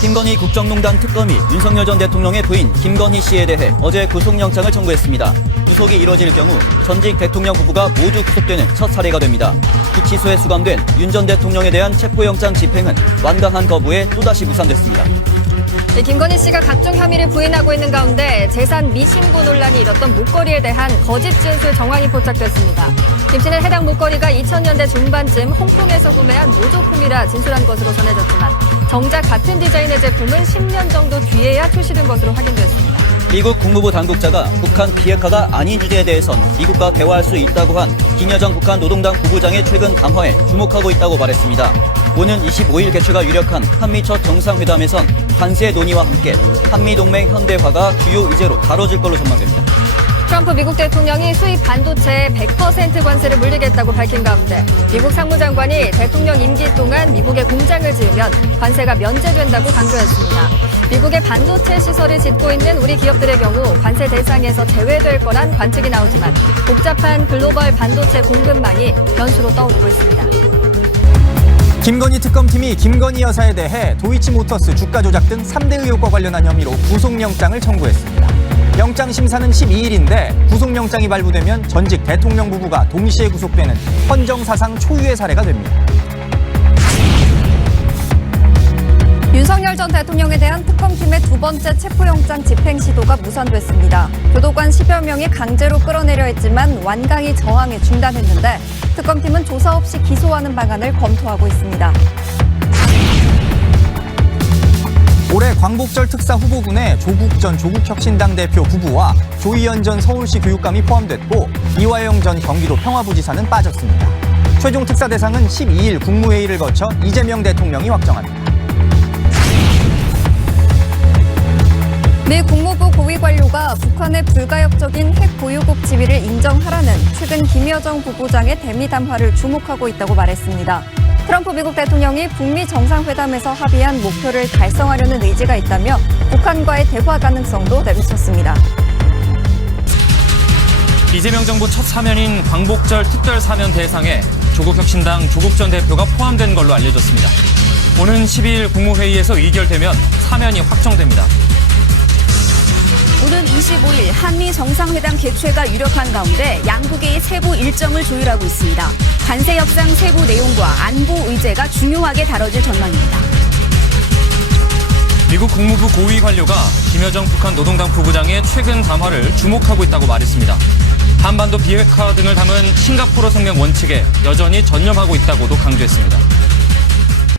김건희 국정농단 특검이 윤석열 전 대통령의 부인 김건희 씨에 대해 어제 구속영장을 청구했습니다. 구속이 이뤄질 경우 전직 대통령 부부가 모두 구속되는 첫 사례가 됩니다. 구치소에 수감된 윤 전 대통령에 대한 체포영장 집행은 완강한 거부에 또다시 무산됐습니다. 김건희 씨가 각종 혐의를 부인하고 있는 가운데 재산 미신고 논란이 일었던 목걸이에 대한 거짓 진술 정황이 포착됐습니다. 김 씨는 해당 목걸이가 2000년대 중반쯤 홍콩에서 구매한 모조품이라 진술한 것으로 전해졌지만 정작 같은 디자인의 제품은 10년 정도 뒤에야 출시된 것으로 확인됐습니다. 미국 국무부 당국자가 북한 비핵화가 아닌 주제에 대해선 미국과 대화할 수 있다고 한 김여정 북한 노동당 부부장의 최근 담화에 주목하고 있다고 말했습니다. 오는 25일 개최가 유력한 한미 첫 정상회담에선 관세 논의와 함께 한미동맹 현대화가 주요 의제로 다뤄질 걸로 전망됩니다. 트럼프 미국 대통령이 수입 반도체에 100% 관세를 물리겠다고 밝힌 가운데 미국 상무장관이 대통령 임기 동안 미국에 공장을 지으면 관세가 면제된다고 강조했습니다. 미국의 반도체 시설을 짓고 있는 우리 기업들의 경우 관세 대상에서 제외될 거란 관측이 나오지만 복잡한 글로벌 반도체 공급망이 변수로 떠오르고 있습니다. 김건희 특검팀이 김건희 여사에 대해 도이치모터스 주가 조작 등 3대 의혹과 관련한 혐의로 구속영장을 청구했습니다. 영장 심사는 12일인데 구속영장이 발부되면 전직 대통령 부부가 동시에 구속되는 헌정사상 초유의 사례가 됩니다. 윤석열 전 대통령에 대한 특검팀의 두 번째 체포영장 집행 시도가 무산됐습니다. 교도관 10여 명이 강제로 끌어내려 했지만 완강히 저항해 중단했는데 특검팀은 조사 없이 기소하는 방안을 검토하고 있습니다. 올해 광복절 특사 후보군에 조국 전 조국혁신당 대표 부부와 조희연 전 서울시 교육감이 포함됐고 이화영 전 경기도 평화부지사는 빠졌습니다. 최종 특사 대상은 12일 국무회의를 거쳐 이재명 대통령이 확정합니다. 미 국무부 고위 관료가 북한의 불가역적인 핵 보유국 지위를 인정하라는 최근 김여정 부부장의 대미 담화를 주목하고 있다고 말했습니다. 트럼프 미국 대통령이 북미 정상회담에서 합의한 목표를 달성하려는 의지가 있다며 북한과의 대화 가능성도 내비쳤습니다. 이재명 정부 첫 사면인 광복절 특별 사면 대상에 조국혁신당 조국 전 대표가 포함된 걸로 알려졌습니다. 오는 12일 국무회의에서 의결되면 사면이 확정됩니다. 오는 25일 한미 정상회담 개최가 유력한 가운데 양국의 세부 일정을 조율하고 있습니다. 관세 협상 세부 내용과 안보 의제가 중요하게 다뤄질 전망입니다. 미국 국무부 고위 관료가 김여정 북한 노동당 부부장의 최근 담화를 주목하고 있다고 말했습니다. 한반도 비핵화 등을 담은 싱가포르 성명 원칙에 여전히 전념하고 있다고도 강조했습니다.